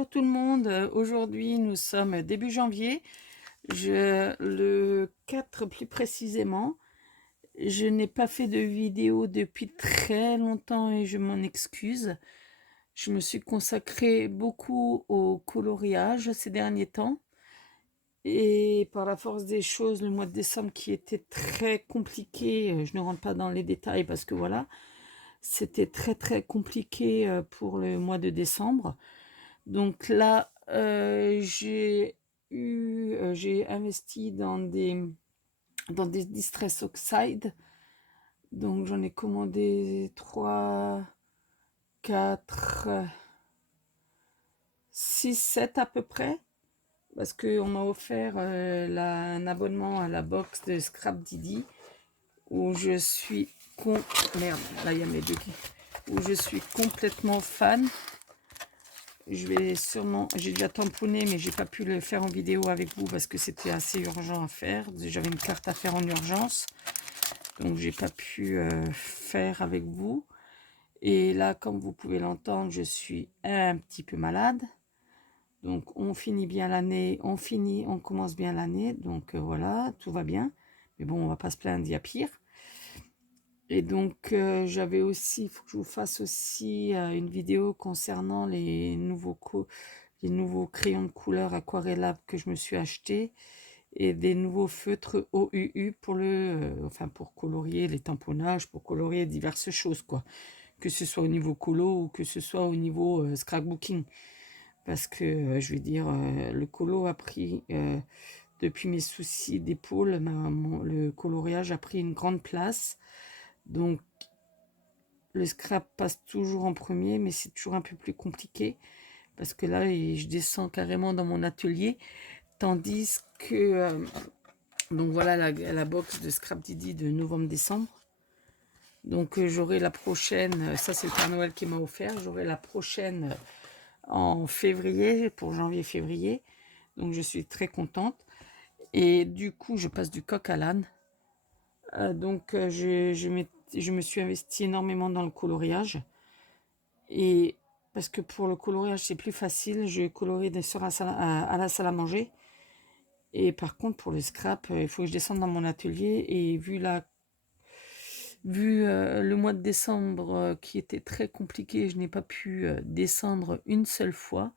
Bonjour tout le monde, aujourd'hui nous sommes début janvier, le 4 plus précisément. Je n'ai pas fait de vidéo depuis très longtemps et je m'en excuse. Je me suis consacrée beaucoup au coloriage ces derniers temps et par la force des choses, le mois de décembre qui était très compliqué, je ne rentre pas dans les détails parce que voilà, c'était très compliqué pour le mois de décembre. Donc là, j'ai investi dans des Distress Oxide. Donc j'en ai commandé 3, 4, 6, 7 à peu près. Parce qu'on m'a offert un abonnement à la box de Scrap Didi. Où je suis Merde, là il y a mes deux qui... Où je suis complètement fan. Je vais sûrement, j'ai déjà tamponné, mais j'ai pas pu le faire en vidéo avec vous parce que c'était assez urgent à faire. J'avais une carte à faire en urgence, donc j'ai pas pu faire avec vous. Et là, comme vous pouvez l'entendre, je suis un petit peu malade. Donc on finit bien l'année, on commence bien l'année. Donc voilà, tout va bien. Mais bon, on va pas se plaindre, il y a pire. Et donc, j'avais aussi, il faut que je vous fasse aussi une vidéo concernant les nouveaux crayons de couleur aquarellables que je me suis acheté et des nouveaux feutres OUU pour pour colorier les tamponnages, pour colorier diverses choses, quoi. Que ce soit au niveau colo ou que ce soit au niveau scrapbooking. Parce que, je vais dire, le colo a pris, depuis mes soucis d'épaule, le coloriage a pris une grande place. Donc, le scrap passe toujours en premier, mais c'est toujours un peu plus compliqué. Parce que là, je descends carrément dans mon atelier. Tandis que... donc voilà la box de Scrap Didi de novembre-décembre. Donc j'aurai la prochaine, ça c'est le Père Noël qui m'a offert. J'aurai la prochaine en février, pour janvier-février. Donc je suis très contente. Et du coup, je passe du coq à l'âne. Je me suis investie énormément dans le coloriage. Et parce que pour le coloriage, c'est plus facile. Je colorie des sœurs à la salle à manger. Et par contre, pour le scrap, il faut que je descende dans mon atelier. Et vu le mois de décembre qui était très compliqué, je n'ai pas pu descendre une seule fois.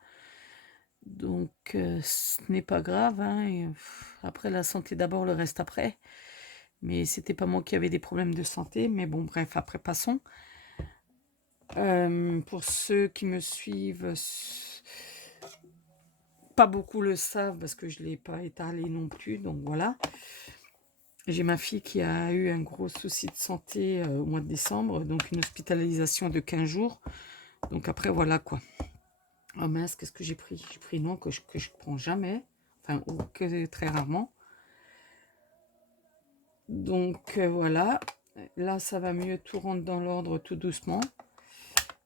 Donc, ce n'est pas grave. Hein, après, la santé d'abord, le reste après. Mais c'était pas moi qui avais des problèmes de santé. Mais bon, bref, après, passons. Pour ceux qui me suivent, pas beaucoup le savent parce que je ne l'ai pas étalé non plus. Donc voilà. J'ai ma fille qui a eu un gros souci de santé au mois de décembre. Donc une hospitalisation de 15 jours. Donc après, voilà quoi. Oh mince, qu'est-ce que j'ai pris? J'ai pris non que je prends jamais. Enfin, ou que très rarement. Donc voilà. Là, ça va mieux. Tout rentre dans l'ordre tout doucement.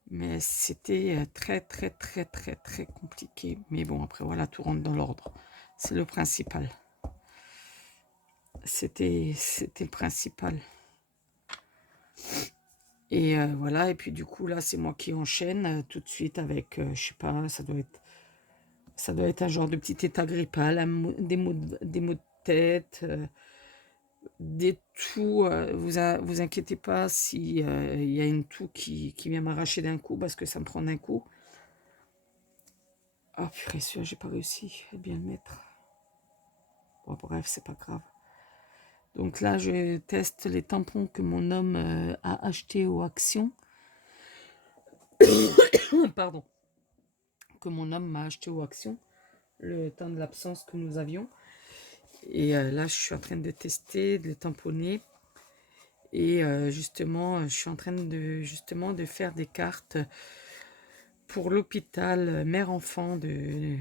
Mais c'était très compliqué. Mais bon, après, voilà, tout rentre dans l'ordre. C'est le principal. C'était le principal. Et voilà, et puis du coup, là, c'est moi qui enchaîne tout de suite avec, je sais pas, ça doit être un genre de petit état grippal, des maux de tête, des toux. Vous inquiétez pas si il y a une toux qui vient m'arracher d'un coup, parce que ça me prend d'un coup. Ah purée, celui-là, j'ai pas réussi à bien le mettre. Bon, bref, c'est pas grave. Donc là, je teste les tampons que mon homme a achetés aux Actions. Pardon. Que mon homme m'a acheté aux Actions, le temps de l'absence que nous avions. Et là, je suis en train de tester, de le tamponner. Et justement, je suis en train de faire des cartes pour l'hôpital mère-enfant de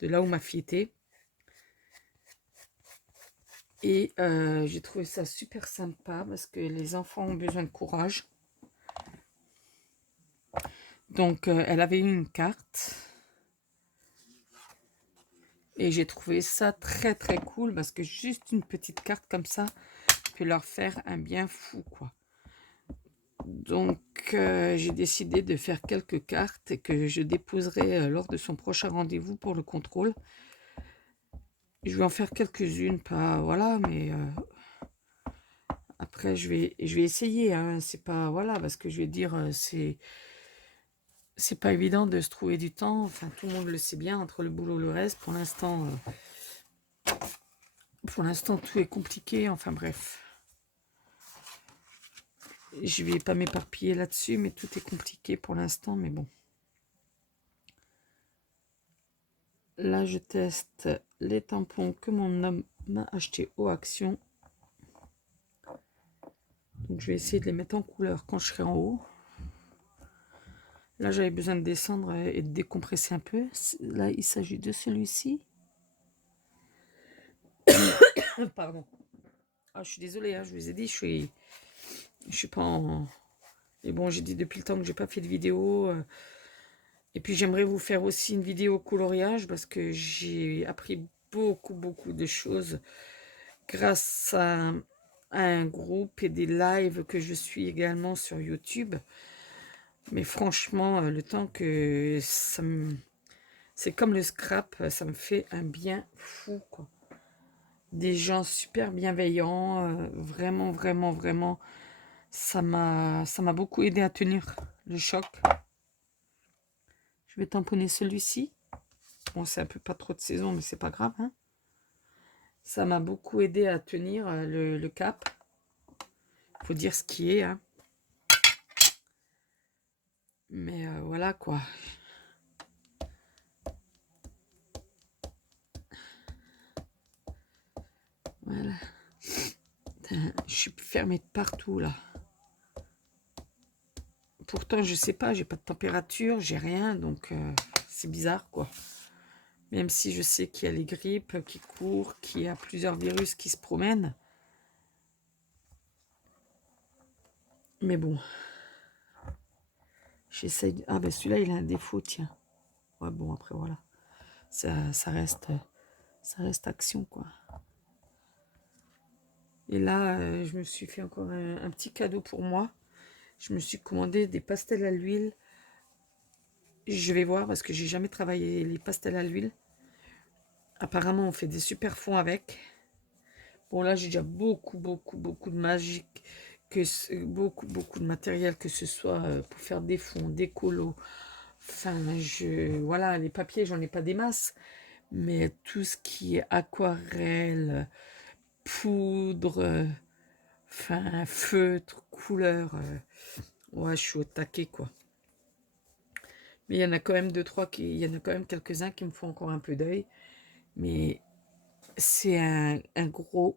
là où ma fille était. Et j'ai trouvé ça super sympa parce que les enfants ont besoin de courage. Donc, elle avait eu une carte. Et j'ai trouvé ça très cool parce que juste une petite carte comme ça peut leur faire un bien fou, quoi. Donc, j'ai décidé de faire quelques cartes et que je déposerai lors de son prochain rendez-vous pour le contrôle. Je vais en faire quelques-unes, pas voilà, mais après je vais essayer. Hein, c'est pas voilà, parce que je vais dire c'est pas évident de se trouver du temps. Enfin, tout le monde le sait bien entre le boulot et le reste. Pour l'instant, tout est compliqué. Enfin bref. Je vais pas m'éparpiller là-dessus, mais tout est compliqué pour l'instant, mais bon. Là, je teste les tampons que mon homme m'a acheté au Action. Donc, je vais essayer de les mettre en couleur quand je serai en haut. Là, j'avais besoin de descendre et de décompresser un peu. Là, il s'agit de celui-ci. Pardon. Ah, je suis désolée, hein, je vous ai dit, je suis pas en... Et bon, j'ai dit depuis le temps que j'ai pas fait de vidéo. Et puis, j'aimerais vous faire aussi une vidéo coloriage parce que j'ai appris beaucoup de choses grâce à un groupe et des lives que je suis également sur YouTube. Mais franchement, le temps que ça me... C'est comme le scrap, ça me fait un bien fou, quoi. Des gens super bienveillants, vraiment, ça m'a beaucoup aidé à tenir le choc. Je vais tamponner celui-ci. Bon, c'est un peu pas trop de saison, mais c'est pas grave, hein. Ça m'a beaucoup aidé à tenir le cap. Faut dire ce qui est, hein. Mais voilà, quoi. Voilà. Putain, je suis fermée de partout, là. Pourtant, je sais pas, j'ai pas de température, j'ai rien, donc c'est bizarre, quoi. Même si je sais qu'il y a les grippes qui courent, qu'il y a plusieurs virus qui se promènent. Mais bon. J'essaye de... Ah ben celui-là, il a un défaut, tiens. Ouais, bon, après, voilà. Ça reste action, quoi. Et là, je me suis fait encore un petit cadeau pour moi. Je me suis commandé des pastels à l'huile. Je vais voir parce que j'ai jamais travaillé les pastels à l'huile. Apparemment, on fait des super fonds avec. Bon, là, j'ai déjà beaucoup de magique, beaucoup de matériel, que ce soit pour faire des fonds, des colos. Enfin, voilà, les papiers, j'en ai pas des masses. Mais tout ce qui est aquarelle, poudre, enfin, feutre, couleur, ouais, je suis au taquet, quoi. Mais il y en a quand même il y en a quand même quelques-uns qui me font encore un peu d'œil. Mais c'est un gros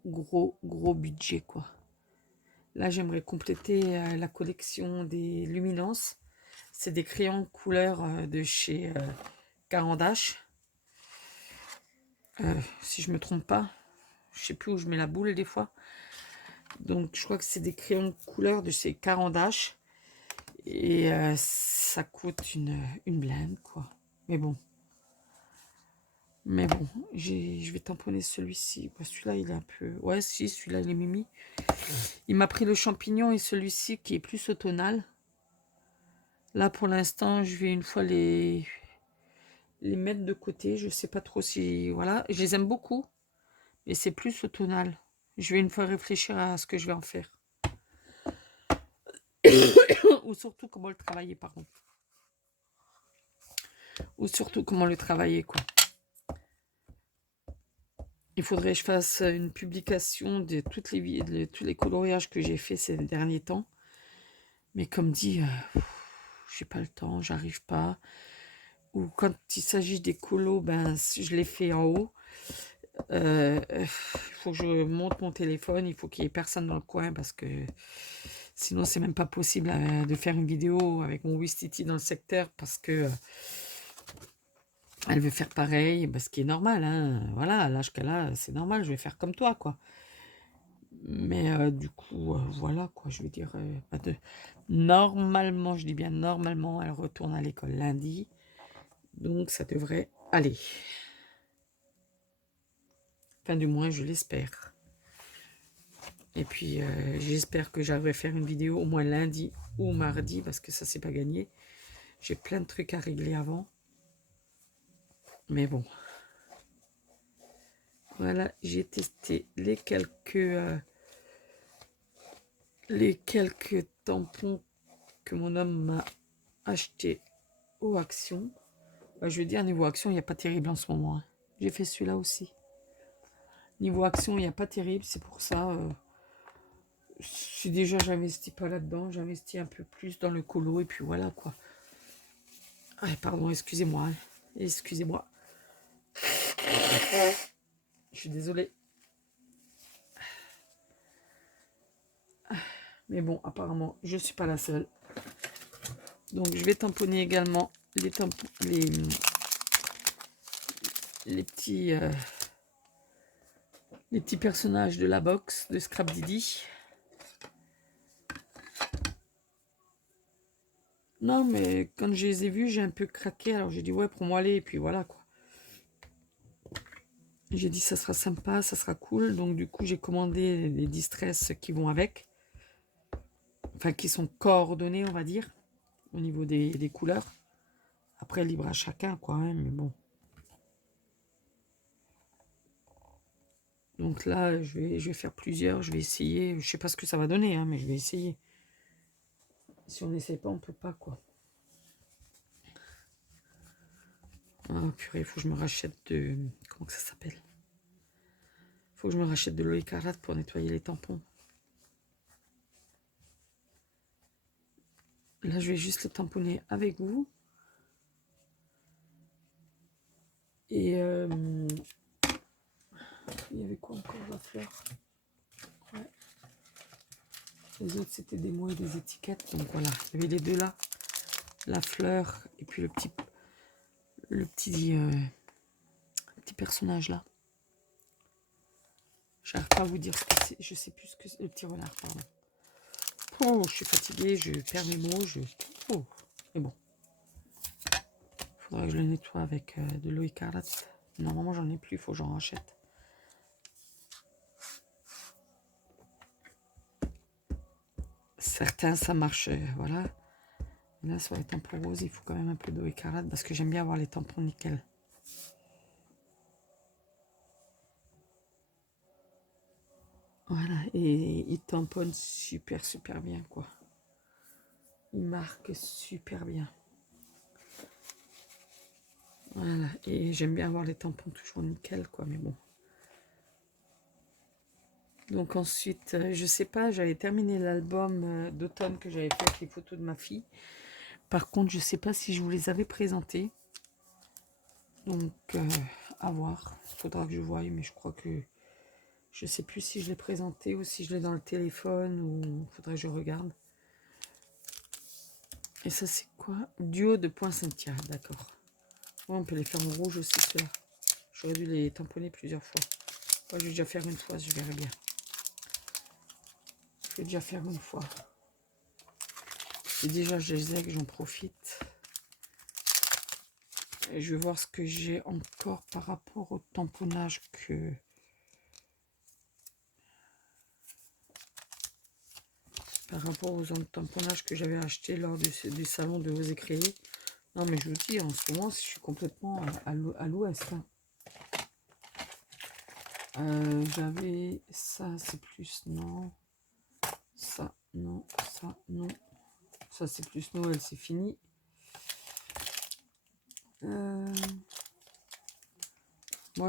budget, quoi. Là, j'aimerais compléter la collection des Luminance. C'est des crayons de couleur de chez Caran d'Ache. Si je me trompe pas. Je sais plus où je mets la boule des fois. Donc, je crois que c'est des crayons de couleur de chez Caran d'Ache. Et ça coûte une blinde, quoi. Mais bon. Je vais tamponner celui-ci. Celui-là, il est un peu... Ouais, si, celui-là, il est mimi. Il m'a pris le champignon et celui-ci qui est plus automnal. Là, pour l'instant, je vais une fois les mettre de côté. Je sais pas trop si... Voilà, je les aime beaucoup. Mais c'est plus automnal. Je vais une fois réfléchir à ce que je vais en faire. Ou surtout comment le travailler, pardon. Ou surtout comment le travailler, quoi. Il faudrait que je fasse une publication de tous les coloriages que j'ai fait ces derniers temps. Mais comme dit, j'ai pas le temps, j'arrive pas. Ou quand il s'agit des colos, ben, je les fais en haut. Il faut que je monte mon téléphone, il faut qu'il y ait personne dans le coin parce que sinon c'est même pas possible de faire une vidéo avec mon Wistiti dans le secteur parce que elle veut faire pareil, ce qui est normal, hein. Voilà, à l'âge qu'elle a, c'est normal, je vais faire comme toi, quoi. Mais du coup, voilà, quoi, je veux dire, normalement, je dis bien normalement, elle retourne à l'école lundi, donc ça devrait aller. Enfin, du moins, je l'espère. Et puis j'espère que j'arriverai à faire une vidéo au moins lundi ou mardi, parce que ça c'est pas gagné. J'ai plein de trucs à régler avant. Mais bon. Voilà, j'ai testé les quelques tampons que mon homme m'a acheté aux Action. Je veux dire, niveau Action, il n'y a pas terrible en ce moment. Hein. J'ai fait celui-là aussi. Niveau Action, il n'y a pas terrible, c'est pour ça. Si déjà j'investis pas là-dedans, j'investis un peu plus dans le colo et puis voilà quoi. Ah, pardon, excusez-moi. Hein. Excusez-moi. Je suis désolée. Mais bon, apparemment, je ne suis pas la seule. Donc, je vais tamponner également les petits personnages de la box de Scrap Didi. Non, mais quand je les ai vus, j'ai un peu craqué. Alors, j'ai dit, ouais, prends-moi les. Et puis voilà, quoi. J'ai dit, ça sera sympa, ça sera cool. Donc, du coup, j'ai commandé les distress qui vont avec. Enfin, qui sont coordonnés, on va dire, au niveau des couleurs. Après, libre à chacun, quoi. Hein, mais bon. Donc là, je vais faire plusieurs. Je vais essayer. Je sais pas ce que ça va donner, hein, mais je vais essayer. Si on n'essaie pas, on peut pas, quoi. Ah, purée, il faut que je me rachète de... Comment que ça s'appelle? Faut que je me rachète de l'eau écarlate pour nettoyer les tampons. Là, je vais juste le tamponner avec vous. Et il y avait quoi encore, la fleur? Ouais. Les autres, c'était des mots et des étiquettes. Donc voilà, il y avait les deux là. La fleur et puis le petit personnage là. J'arrive pas à vous dire ce que c'est. Je sais plus ce que c'est. Le petit renard, pardon. Oh, je suis fatiguée, je perds mes mots. Oh, mais bon. Faudrait que je le nettoie avec de l'eau écarlate. Normalement, j'en ai plus, il faut que j'en rachète. Certains, ça marche, voilà. Et là, sur les tampons roses, il faut quand même un peu d'eau écarlate parce que j'aime bien avoir les tampons nickel. Voilà, et il tamponne super, super bien, quoi. Il marque super bien. Voilà, et j'aime bien avoir les tampons toujours nickel, quoi, mais bon. Donc ensuite, je sais pas, j'avais terminé l'album d'automne que j'avais fait avec les photos de ma fille. Par contre, je sais pas si je vous les avais présentées. Donc, à voir. Faudra que je voie, mais je crois que... Je sais plus si je l'ai présenté ou si je l'ai dans le téléphone ou... Faudrait que je regarde. Et ça, c'est quoi? Duo de poinsettia, d'accord. Ouais, on peut les faire en rouge aussi, ceux-là. J'aurais dû les tamponner plusieurs fois. Moi, je vais déjà faire une fois, je verrai bien. Je vais déjà faire une fois. Et déjà, je les ai, que j'en profite. Et je vais voir ce que j'ai encore par rapport au tamponnage que... Par rapport aux tamponnages que j'avais acheté lors du salon de Osez Créer. Non, mais je vous dis, en ce moment, je suis complètement à l'ouest. Hein. J'avais ça, c'est plus non. Ça, non. Ça, non. Ça, c'est plus Noël, c'est fini. Moi,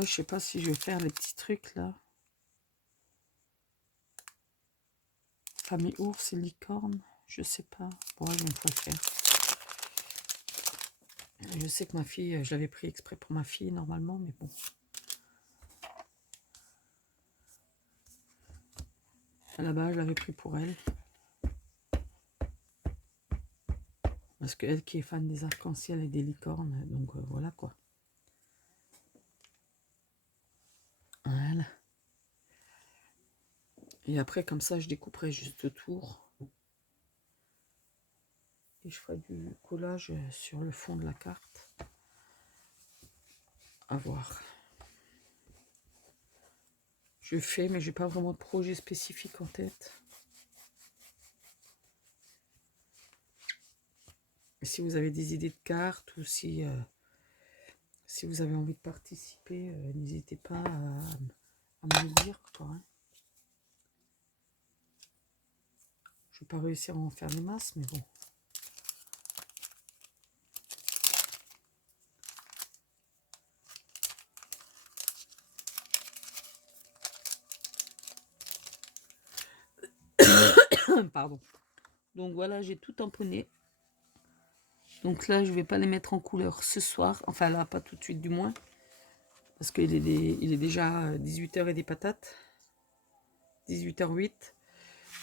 je sais pas si je vais faire les petits trucs là. Famille ours et licorne, je sais pas. Bon, je vais une fois le faire. Je sais que ma fille, je l'avais pris exprès pour ma fille normalement, mais bon. À la base, je l'avais pris pour elle. Parce qu'elle qui est fan des arcs-en-ciel et des licornes, donc voilà quoi. Voilà. Et après, comme ça, je découperai juste autour. Et je ferai du collage sur le fond de la carte. À voir. je fais, mais j'ai pas vraiment de projet spécifique en tête. Si vous avez des idées de cartes ou si vous avez envie de participer, n'hésitez pas à me le dire, quoi, hein. Je vais pas réussir à en faire des masses, mais bon. Pardon. Donc voilà, j'ai tout tamponné. Donc là, je vais pas les mettre en couleur ce soir. Enfin là, pas tout de suite du moins. Parce qu'il il est déjà 18h et des patates. 18h08.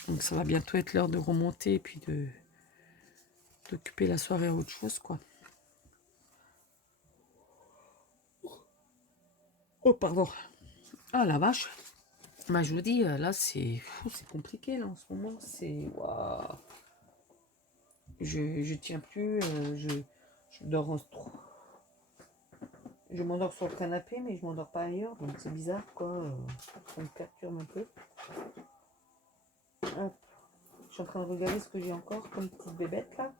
Donc ça va bientôt être l'heure de remonter et puis d'occuper la soirée à autre chose, quoi. Oh, pardon. Ah, la vache. Bah, je vous dis, là, c'est compliqué, là, en ce moment. C'est... Waouh. Je tiens plus. Je dors trop. Je m'endors sur le canapé, mais je m'endors pas ailleurs. Donc, c'est bizarre, quoi. Ça me perturbe un peu. Hop. Je suis en train de regarder ce que j'ai encore comme petite bébête, là.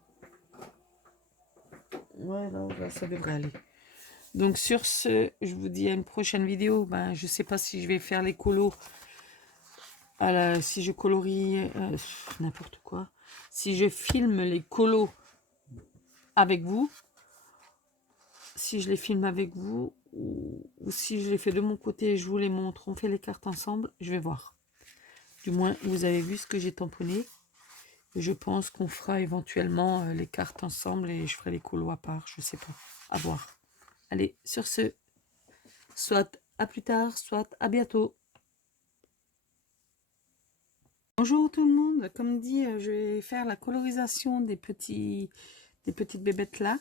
Ouais, non, là, ça devrait aller. Donc sur ce, je vous dis à une prochaine vidéo. Ben, je sais pas si je vais faire les colos. Si je colorie n'importe quoi. Si je filme les colos avec vous. Si je les filme avec vous. Ou si je les fais de mon côté et je vous les montre. On fait les cartes ensemble. Je vais voir. Du moins, vous avez vu ce que j'ai tamponné. Je pense qu'on fera éventuellement les cartes ensemble. Et je ferai les colos à part. Je sais pas. À voir. Allez, sur ce. Soit à plus tard, soit à bientôt. Bonjour tout le monde, comme dit, je vais faire la colorisation des petites bébêtes là.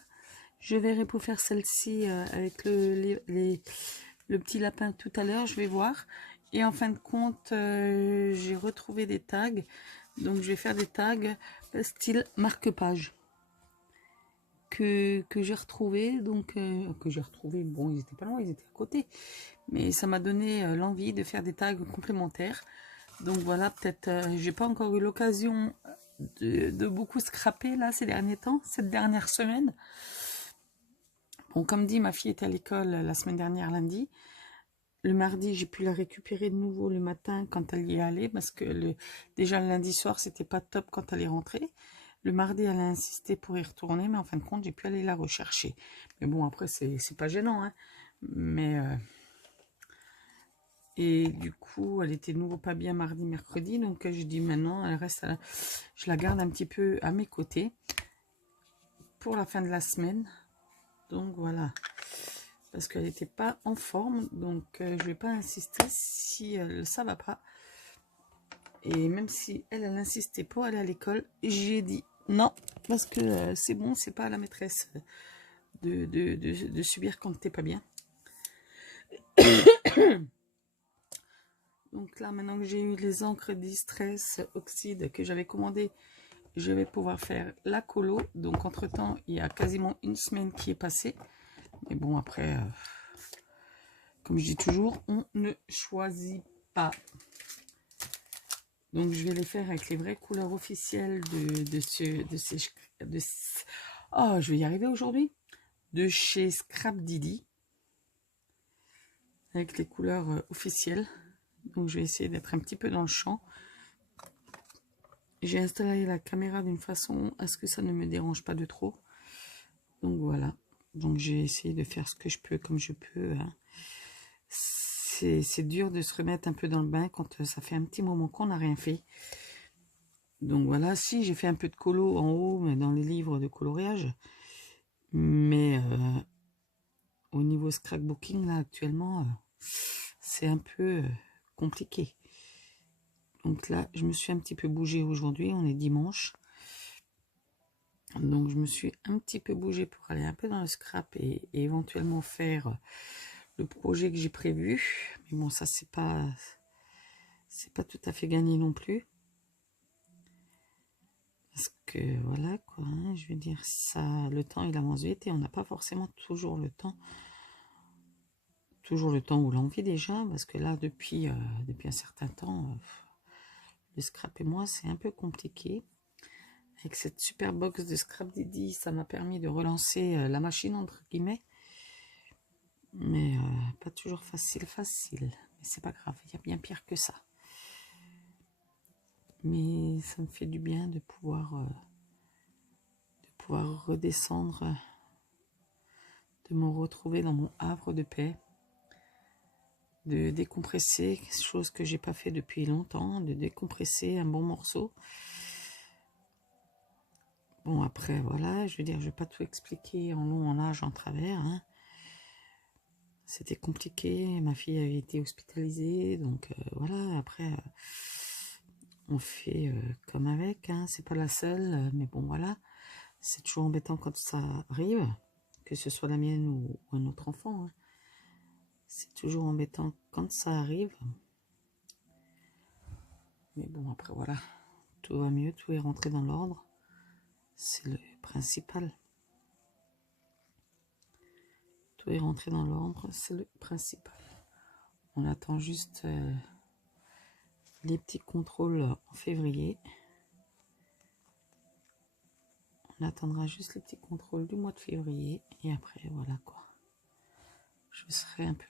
Je verrai pour faire celle-ci avec le petit lapin tout à l'heure, je vais voir. Et en fin de compte, j'ai retrouvé des tags. Donc je vais faire des tags style marque-page que j'ai retrouvé. Donc que j'ai retrouvé, bon ils étaient pas loin, ils étaient à côté. Mais ça m'a donné l'envie de faire des tags complémentaires. Donc voilà, peut-être, j'ai pas encore eu l'occasion de beaucoup scraper là ces derniers temps, cette dernière semaine. Bon, comme dit, ma fille était à l'école la semaine dernière, lundi. Le mardi, j'ai pu la récupérer de nouveau le matin quand elle y est allée, parce que déjà le lundi soir, c'était pas top quand elle est rentrée. Le mardi, elle a insisté pour y retourner, mais en fin de compte, j'ai pu aller la rechercher. Mais bon, après, c'est pas gênant, hein. Mais... Et du coup, elle était de nouveau pas bien mardi, mercredi. Donc, je dis maintenant, elle reste je la garde un petit peu à mes côtés pour la fin de la semaine. Donc, voilà. Parce qu'elle n'était pas en forme. Donc, je vais pas insister si ça va pas. Et même si elle insistait pour aller à l'école, j'ai dit non. Parce que c'est bon, c'est pas à la maîtresse de subir quand t'es pas bien. Donc là, maintenant que j'ai eu les encres Distress Oxyde que j'avais commandées, je vais pouvoir faire la colo. Donc entre temps, il y a quasiment une semaine qui est passée. Mais bon, après, comme je dis toujours, on ne choisit pas. Donc je vais les faire avec les vraies couleurs officielles oh, je vais y arriver aujourd'hui. De chez Scrap Didi. Avec les couleurs officielles. Donc je vais essayer d'être un petit peu dans le champ. J'ai installé la caméra d'une façon à ce que ça ne me dérange pas de trop. Donc voilà. Donc j'ai essayé de faire ce que je peux comme je peux. Hein. C'est dur de se remettre un peu dans le bain quand ça fait un petit moment qu'on n'a rien fait. Donc voilà, si j'ai fait un peu de colo en haut, mais dans les livres de coloriage. Mais au niveau scrapbooking, là actuellement, c'est un peu compliqué. Donc là, je me suis un petit peu bougée aujourd'hui, on est dimanche. Donc je me suis un petit peu bougée pour aller un peu dans le scrap et éventuellement faire le projet que j'ai prévu. Mais bon, ça c'est pas tout à fait gagné non plus. Parce que voilà quoi, hein, je veux dire, ça, le temps il avance vite et on n'a pas forcément toujours le temps toujours le temps ou l'envie déjà, parce que là, depuis un certain temps, le scrap et moi, c'est un peu compliqué. Avec cette super box de Scrap Didi, ça m'a permis de relancer la machine, entre guillemets. Mais pas toujours facile. Mais c'est pas grave, il y a bien pire que ça. Mais ça me fait du bien de pouvoir redescendre, de me retrouver dans mon havre de paix, de décompresser, chose que j'ai pas fait depuis longtemps, de décompresser un bon morceau. Bon, après, voilà, je veux dire, je vais pas tout expliquer en long, en large, en travers, hein. C'était compliqué, ma fille avait été hospitalisée, donc voilà, après, on fait comme avec, hein, c'est pas la seule, mais bon, voilà, c'est toujours embêtant quand ça arrive, que ce soit la mienne ou un autre enfant, hein. C'est toujours embêtant quand ça arrive, mais bon, après, voilà, tout va mieux, tout est rentré dans l'ordre, c'est le principal. Tout est rentré dans l'ordre, c'est le principal. On attend juste les petits contrôles en février. On attendra juste les petits contrôles du mois de février. Et après, voilà quoi. Je serai un peu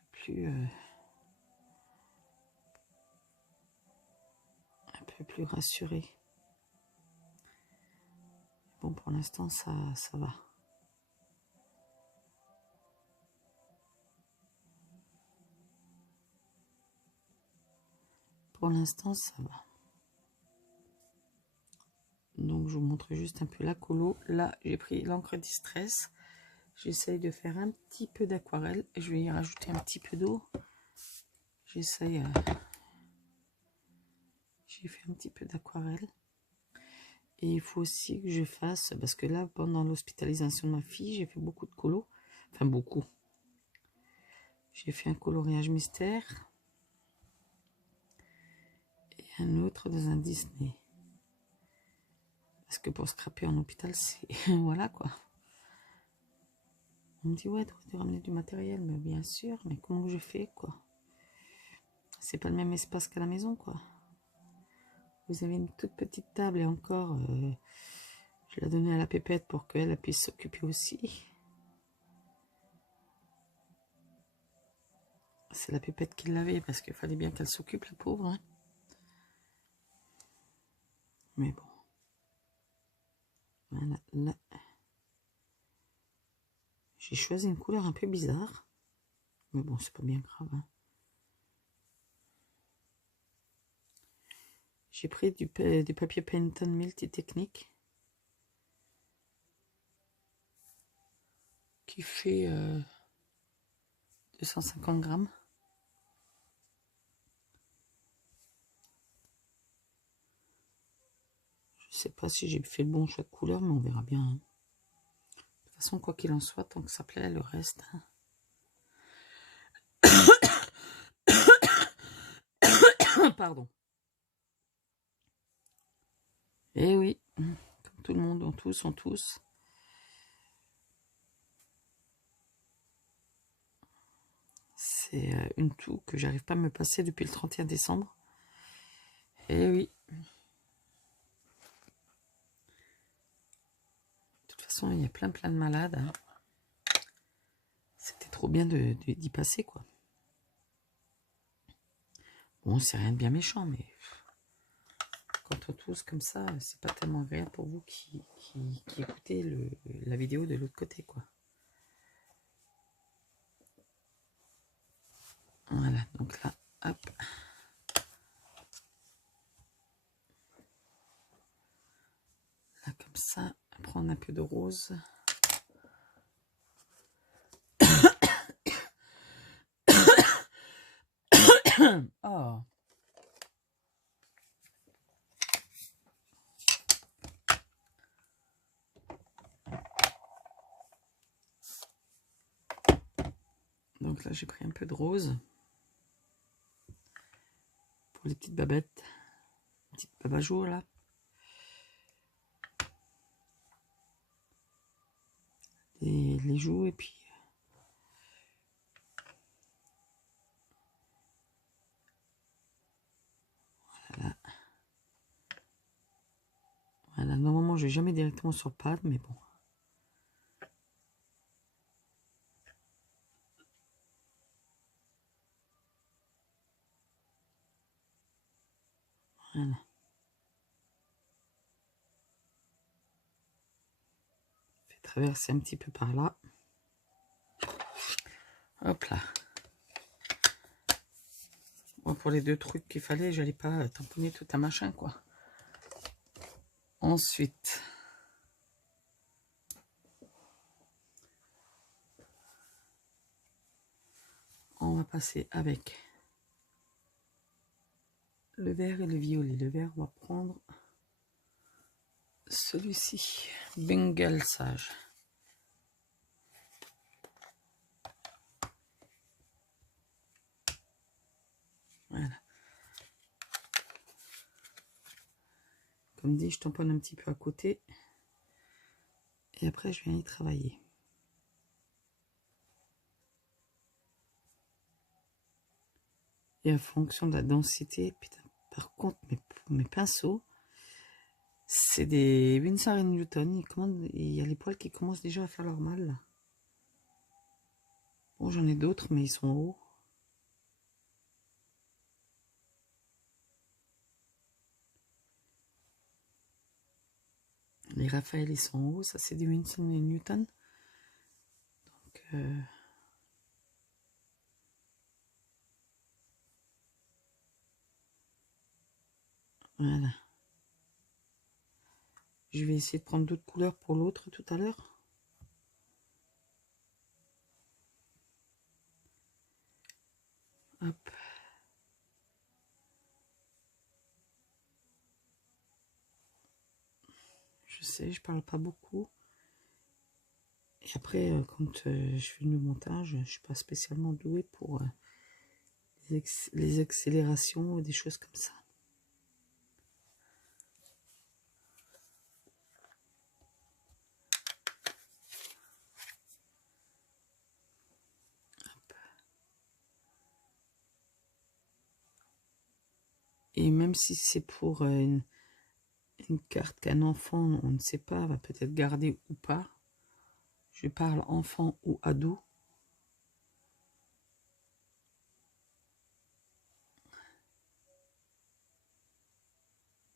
plus rassurée. Bon, pour l'instant, ça va. Pour l'instant, ça va. Donc, je vous montre juste un peu la colo. Là, j'ai pris l'encre Distress. J'essaye de faire un petit peu d'aquarelle. Je vais y rajouter un petit peu d'eau. J'essaye. J'ai fait un petit peu d'aquarelle. Et il faut aussi que je fasse, parce que là, pendant l'hospitalisation de ma fille, j'ai fait beaucoup de colo. Enfin, beaucoup. J'ai fait un coloriage mystère. Et un autre dans un Disney. Parce que pour scraper en hôpital, c'est... voilà, quoi. On me dit, ouais, tu aurais dû ramener du matériel. Mais bien sûr, mais comment je fais, quoi? C'est pas le même espace qu'à la maison, quoi. Vous avez une toute petite table et encore, je l'ai donnée à la pépette pour qu'elle puisse s'occuper aussi. C'est la pépette qui l'avait parce qu'il fallait bien qu'elle s'occupe, la pauvre. Hein. Mais bon. Voilà, là. J'ai choisi une couleur un peu bizarre. Mais bon, c'est pas bien grave. Hein. J'ai pris du papier Penton multi-technique. Qui fait 250 grammes. Je sais pas si j'ai fait le bon choix de couleur, mais on verra bien. Hein. De toute façon, quoi qu'il en soit, tant que ça plaît, le reste. Hein. Pardon. Eh oui, comme tout le monde, on tous. C'est une toux que j'arrive pas à me passer depuis le 31 décembre. Eh oui. De toute façon, il y a plein de malades. Hein. C'était trop bien d'y passer, quoi. Bon, c'est rien de bien méchant, mais quand on tousse comme ça, c'est pas tellement agréable pour vous qui écoutez la vidéo de l'autre côté, quoi. Voilà, donc là, hop. Là, comme ça, prendre un peu de rose. Oh. Donc là, j'ai pris un peu de rose. Pour les petites babettes. Petites babajour, là. Et les joues, et puis... je vais jamais directement sur le pad, mais bon. Voilà. Je vais traverser un petit peu par là. Hop là. Bon, pour les 2 trucs qu'il fallait, j'allais pas tamponner tout un machin, quoi. Ensuite, on va passer avec le vert et le violet. Le vert, on va prendre celui-ci, Bengal Sage. Voilà. Comme dit, je tamponne un petit peu à côté. Et après, je viens y travailler. Et en fonction de la densité, putain, par contre, mes pinceaux, c'est des Winsor & Newton. Il y a les poils qui commencent déjà à faire leur mal, là. Bon, j'en ai d'autres, mais ils sont hauts. Les Raphaël, ils sont hauts. Ça, c'est des Winsor & Newton. Donc, voilà. Je vais essayer de prendre d'autres couleurs pour l'autre tout à l'heure. Hop. Je sais, je parle pas beaucoup. Et après, quand je fais le montage, je suis pas spécialement douée pour les accélérations ou des choses comme ça. Hop. Et même si c'est pour une carte qu'un enfant, on ne sait pas, va peut-être garder ou pas. Je parle enfant ou ado.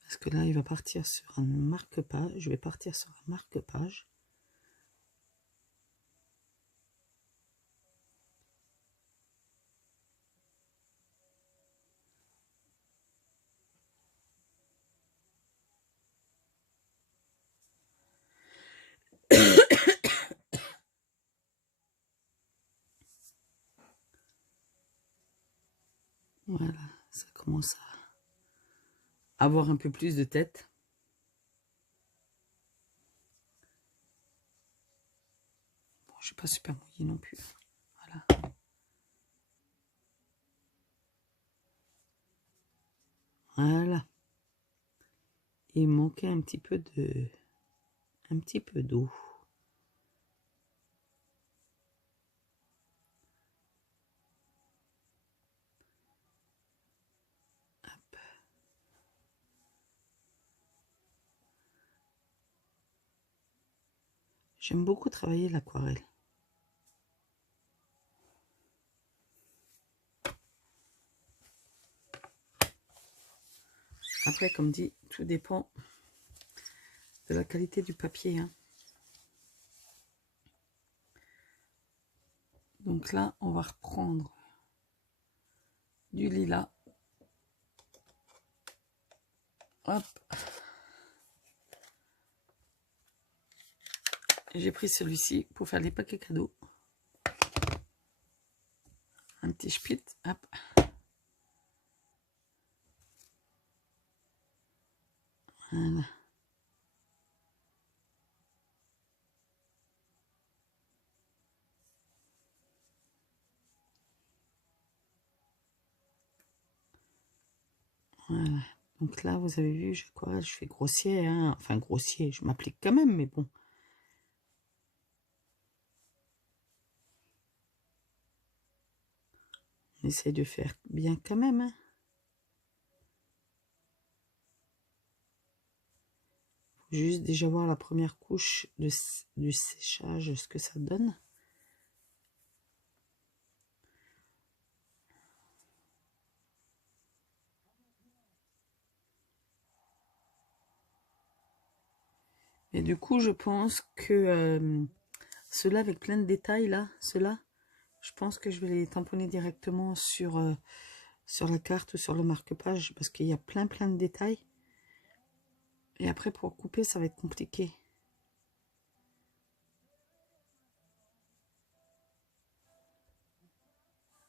Parce que là, il va partir sur un marque-page. Je vais partir sur un marque-page. Voilà, ça commence à avoir un peu plus de tête. Bon, je ne suis pas super mouillée non plus. Voilà. Voilà. Il manquait un petit peu d'eau. J'aime beaucoup travailler l'aquarelle. Après, comme dit, tout dépend de la qualité du papier. Hein. Donc là, on va reprendre du lilas. Hop. J'ai pris celui-ci pour faire les paquets cadeaux. Un petit spit. Hop. Voilà. Voilà. Donc là, vous avez vu, je fais grossier. Hein. Enfin, grossier, je m'applique quand même, mais bon. On essaye de faire bien quand même. Hein. Juste déjà voir la première couche du séchage, ce que ça donne. Et du coup, je pense que ceux-là avec plein de détails, là, ceux-là, je pense que je vais les tamponner directement sur la carte ou sur le marque-page parce qu'il y a plein de détails. Et après, pour couper, ça va être compliqué.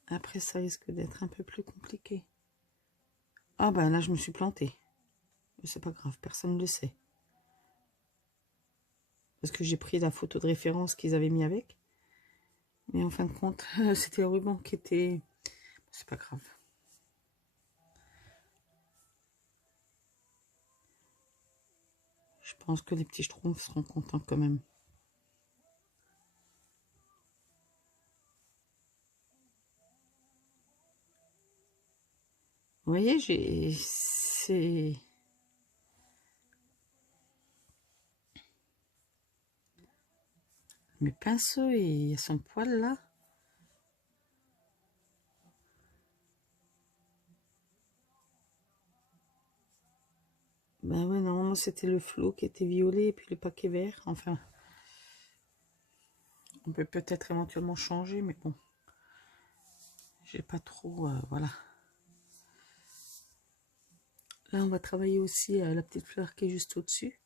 Après, ça risque d'être un peu plus compliqué. Ah ben là, je me suis plantée. Mais c'est pas grave, personne ne le sait. Parce que j'ai pris la photo de référence qu'ils avaient mis avec. Mais en fin de compte, c'était le ruban qui était... C'est pas grave. Je pense que les petits schtroumpfs seront contents quand même. Vous voyez, c'est... Mes pinceaux et il y a son poil là. Ben ouais, normalement c'était le flot qui était violet et puis le paquet vert. Enfin, on peut peut-être éventuellement changer, mais bon. J'ai pas trop... voilà. Là, on va travailler aussi la petite fleur qui est juste au-dessus.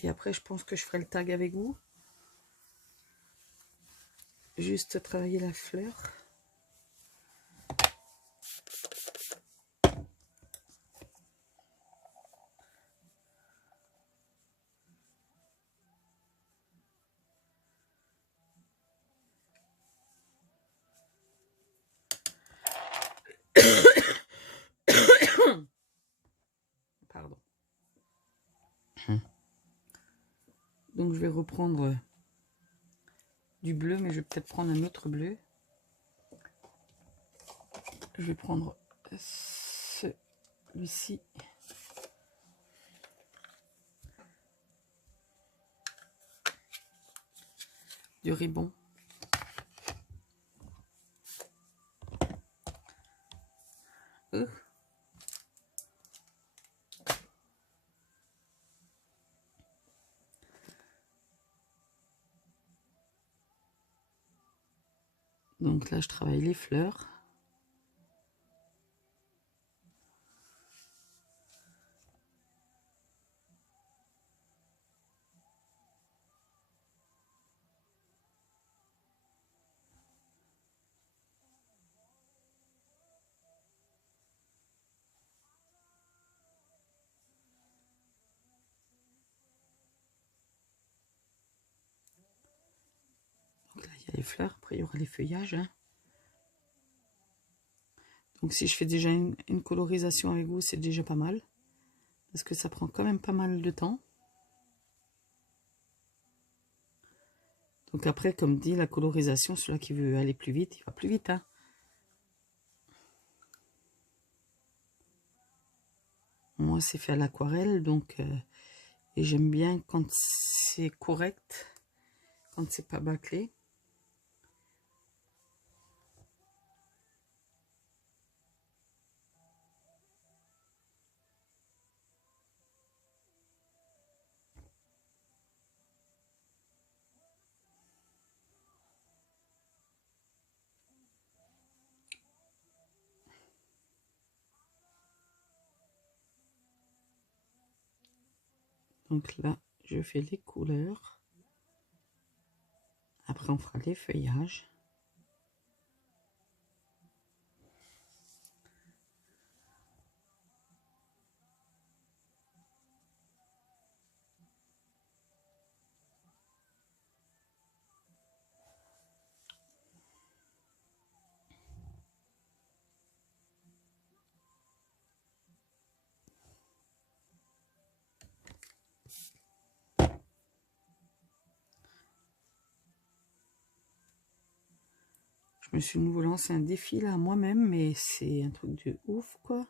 Et après, je pense que je ferai le tag avec vous. Juste travailler la fleur. Pardon. Donc, je vais reprendre du bleu, mais je vais peut-être prendre un autre bleu. Je vais prendre celui-ci. Du ribon. Donc là, je travaille les fleurs. Donc là, il y a les fleurs. Après, il y aura les feuillages. Hein. Donc si je fais déjà une colorisation avec vous, c'est déjà pas mal. Parce que ça prend quand même pas mal de temps. Donc après, comme dit, la colorisation, celui qui veut aller plus vite, il va plus vite. Hein. Moi, c'est fait à l'aquarelle, donc... et j'aime bien quand c'est correct, quand c'est pas bâclé. Donc là, je fais les couleurs. Après, on fera les feuillages. Je me suis nouveau lancé un défi là moi-même, mais c'est un truc de ouf quoi.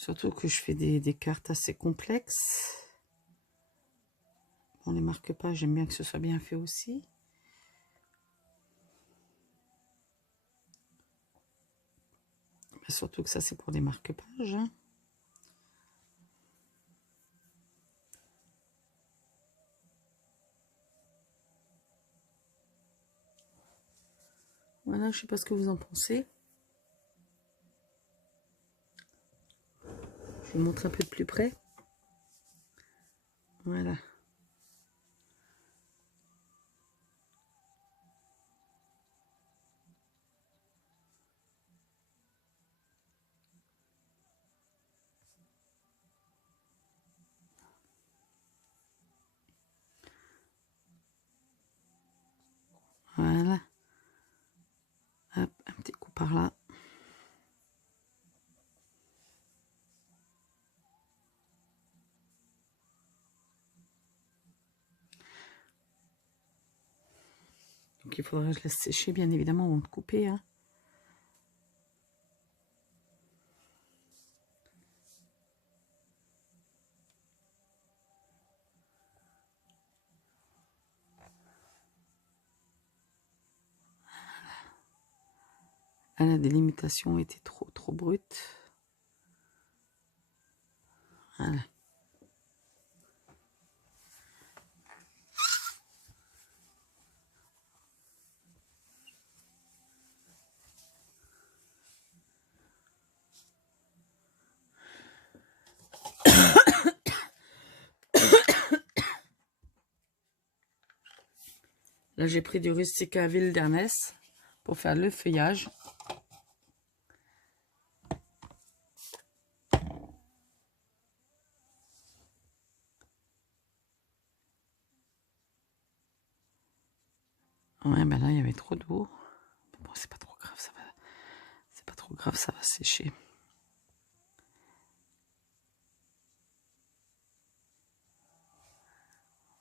Surtout que je fais des cartes assez complexes. Bon, les marque-pages, j'aime bien que ce soit bien fait aussi. Mais surtout que ça, c'est pour des marque-pages. Hein. Voilà, je sais pas ce que vous en pensez. Je vous montre un peu de plus près. Voilà. Voilà. Hop, un petit coup par là. Donc il faudra que je laisse sécher bien évidemment avant de couper. Hein. Là, la délimitation était trop brute. Voilà. Là, j'ai pris du Rustica Wilderness pour faire le feuillage. Ouais, ben là, il y avait trop d'eau. Bon, c'est pas trop grave, ça va. C'est pas trop grave, ça va sécher.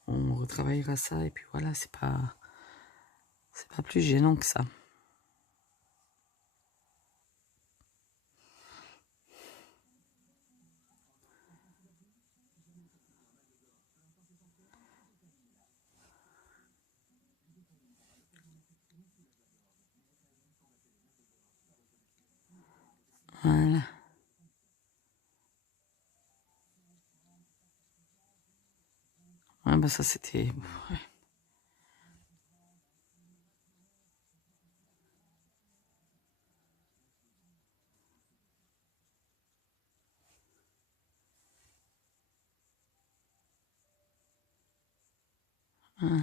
On retravaillera ça et puis voilà, c'est pas plus gênant que ça. Voilà. Ouais, bah ça c'était... Ouais. Voilà. De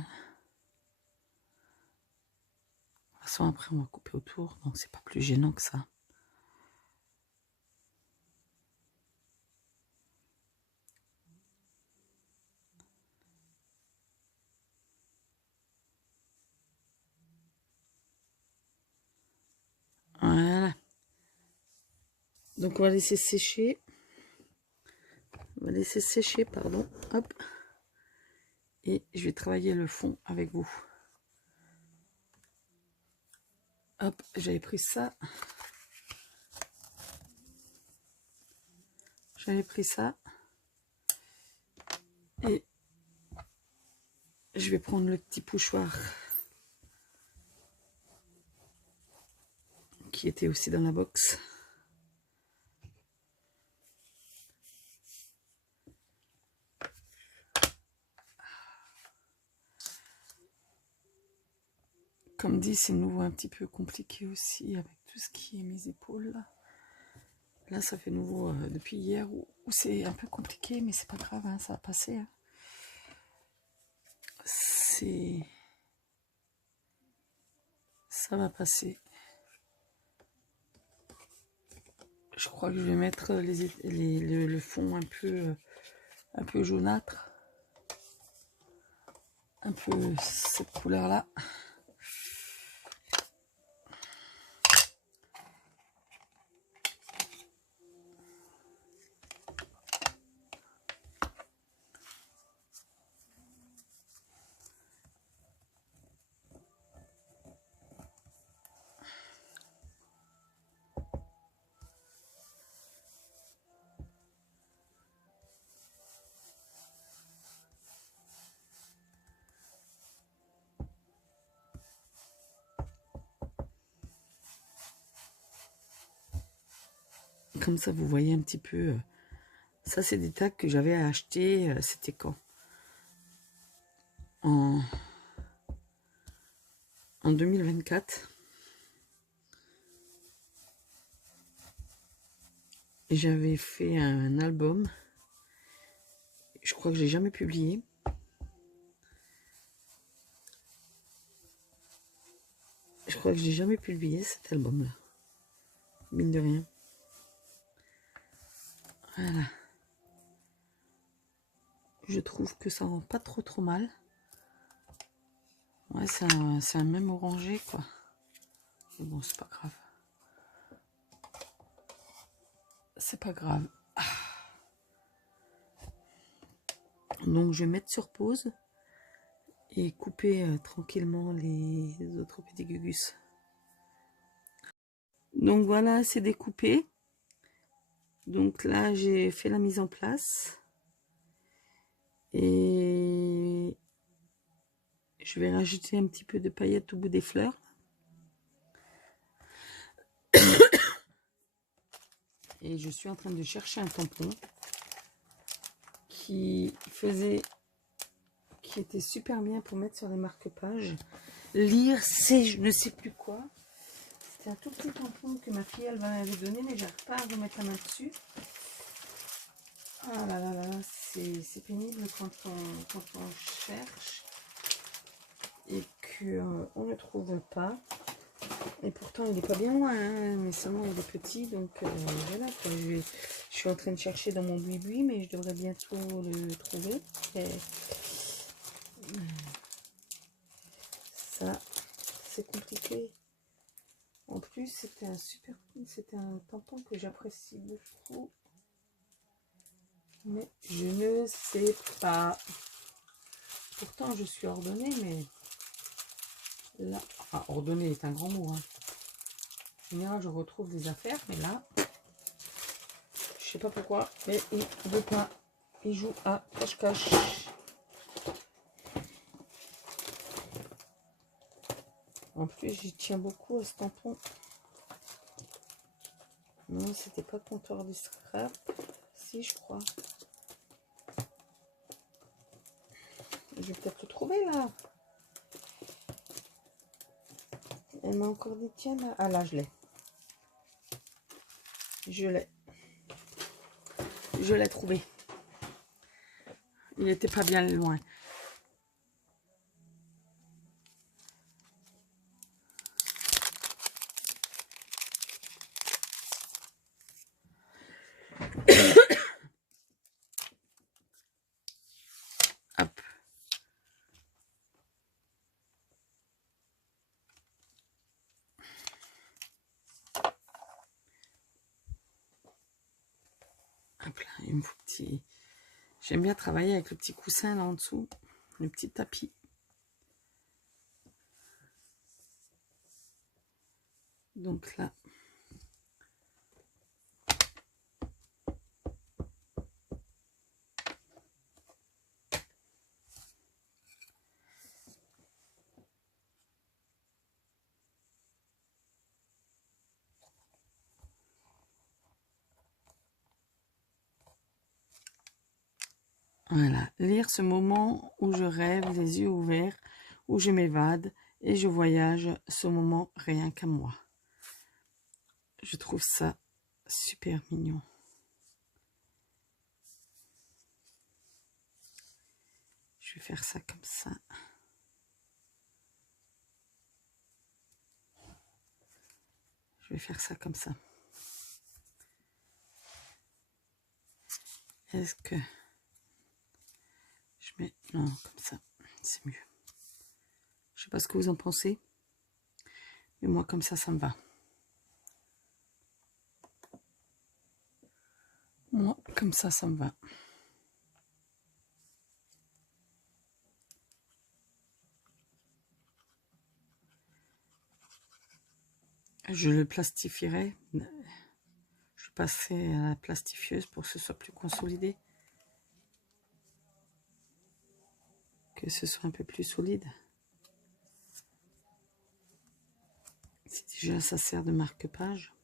toute façon, après, on va couper autour, donc c'est pas plus gênant que ça. Voilà. Donc on va laisser sécher. On va laisser sécher, pardon. Hop. Et je vais travailler le fond avec vous. Hop, j'avais pris ça. J'avais pris ça. Et je vais prendre le petit pochoir qui était aussi dans la box. Comme dit, c'est nouveau un petit peu compliqué aussi avec tout ce qui est mes épaules. Là, ça fait nouveau depuis hier où c'est un peu compliqué, mais c'est pas grave, hein, ça va passer. Hein. Ça va passer. Je crois que je vais mettre le fond un peu jaunâtre. Un peu cette couleur-là. comme ça, vous voyez un petit peu. Ça, c'est des tags que j'avais achetés. C'était quand? En 2024. Et j'avais fait un album. Je crois que j'ai jamais publié. Je crois que j'ai jamais publié cet album-là. Mine de rien. Voilà. Je trouve que ça rend pas trop mal. Ouais, c'est un même orangé, quoi. Mais bon, c'est pas grave. C'est pas grave. Donc, je vais mettre sur pause et couper tranquillement les autres petits gugus. Donc, voilà, c'est découpé. Donc là, j'ai fait la mise en place. Et je vais rajouter un petit peu de paillettes au bout des fleurs. Et je suis en train de chercher un tampon qui était super bien pour mettre sur les marque-pages. Lire, c'est je ne sais plus quoi. C'était un tout petit tampon que ma fille elle m'avait donné, mais j'arrive pas à remettre la main dessus. Ah là là là, c'est pénible quand on cherche et qu'on ne trouve pas. Et pourtant, il n'est pas bien loin, hein, mais seulement il est petit, donc voilà. Quoi. Je suis en train de chercher dans mon boui-boui, mais je devrais bientôt le trouver. Et ça, c'est compliqué. En plus, c'était un tampon que j'apprécie beaucoup. Mais je ne sais pas. Pourtant, je suis ordonnée, mais là, enfin, ordonnée est un grand mot. Hein. En général, je retrouve des affaires, mais là, je sais pas pourquoi, mais il ne veut pas. Il joue à cache-cache. En plus, j'y tiens beaucoup à ce tampon. Non, c'était pas comptoir du scrap. Si, je crois. Je vais peut-être le trouver là. Elle m'a encore dit, tiens là. Ah là, je l'ai. Je l'ai. Je l'ai trouvé. Il n'était pas bien loin. Hop. Hop là, il me faut petit. J'aime bien travailler avec le petit coussin là en dessous. Le petit tapis. Donc là. Voilà, lire ce moment où je rêve, les yeux ouverts, où je m'évade et je voyage, ce moment rien qu'à moi. Je trouve ça super mignon. Je vais faire ça comme ça. Je vais faire ça comme ça. Est-ce que je mets... Non, comme ça, c'est mieux. Je sais pas ce que vous en pensez, mais moi, comme ça me va. Moi, comme ça me va. Je le plastifierai. Je passerai à la plastifieuse pour que ce soit plus consolidé. Que ce soit un peu plus solide. Si déjà ça sert de marque-page.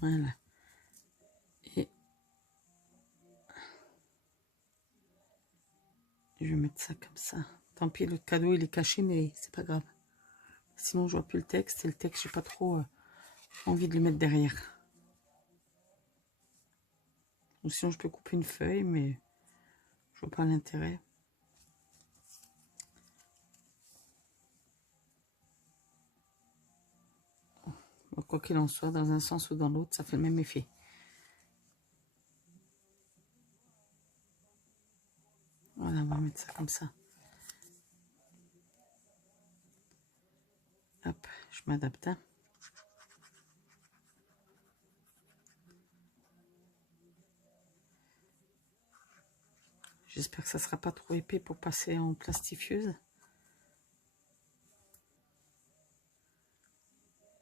Voilà. Et je vais mettre ça comme ça. Tant pis, le cadeau il est caché, mais c'est pas grave. Sinon je vois plus le texte, et le texte j'ai pas trop envie de le mettre derrière. Ou sinon je peux couper une feuille, mais je vois pas l'intérêt. Bon, quoi qu'il en soit, dans un sens ou dans l'autre, ça fait le même effet. Voilà, on va mettre ça comme ça. Hop, je m'adapte. Hein. J'espère que ça sera pas trop épais pour passer en plastifieuse.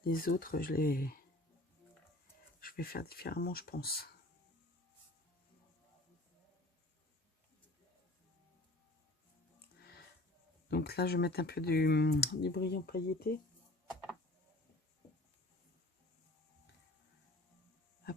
Les autres, je vais faire différemment, je pense. Donc là, je vais mettre un peu du brillant pailleté. Hop.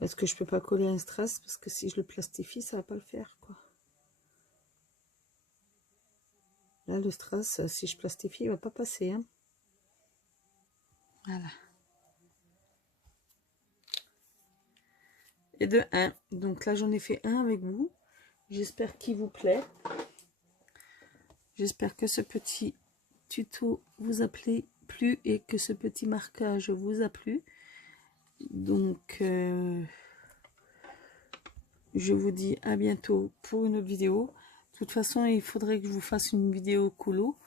Est-ce que je peux pas coller un strass parce que si je le plastifie, ça va pas le faire, quoi. Là, le strass, si je plastifie, il va pas passer, hein. Voilà. Et de 1. Donc là, j'en ai fait un avec vous. J'espère qu'il vous plaît. J'espère que ce petit tuto vous a plu et que ce petit marquage vous a plu. Donc, je vous dis à bientôt pour une autre vidéo. De toute façon, il faudrait que je vous fasse une vidéo colo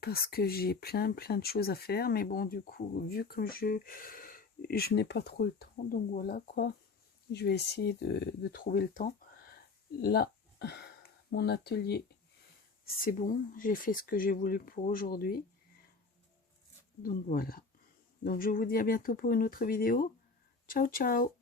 parce que j'ai plein de choses à faire. Mais bon, du coup, vu que je n'ai pas trop le temps, donc voilà quoi. Je vais essayer de trouver le temps. Là, mon atelier, c'est bon. J'ai fait ce que j'ai voulu pour aujourd'hui. Donc voilà. Donc je vous dis à bientôt pour une autre vidéo. Ciao, ciao!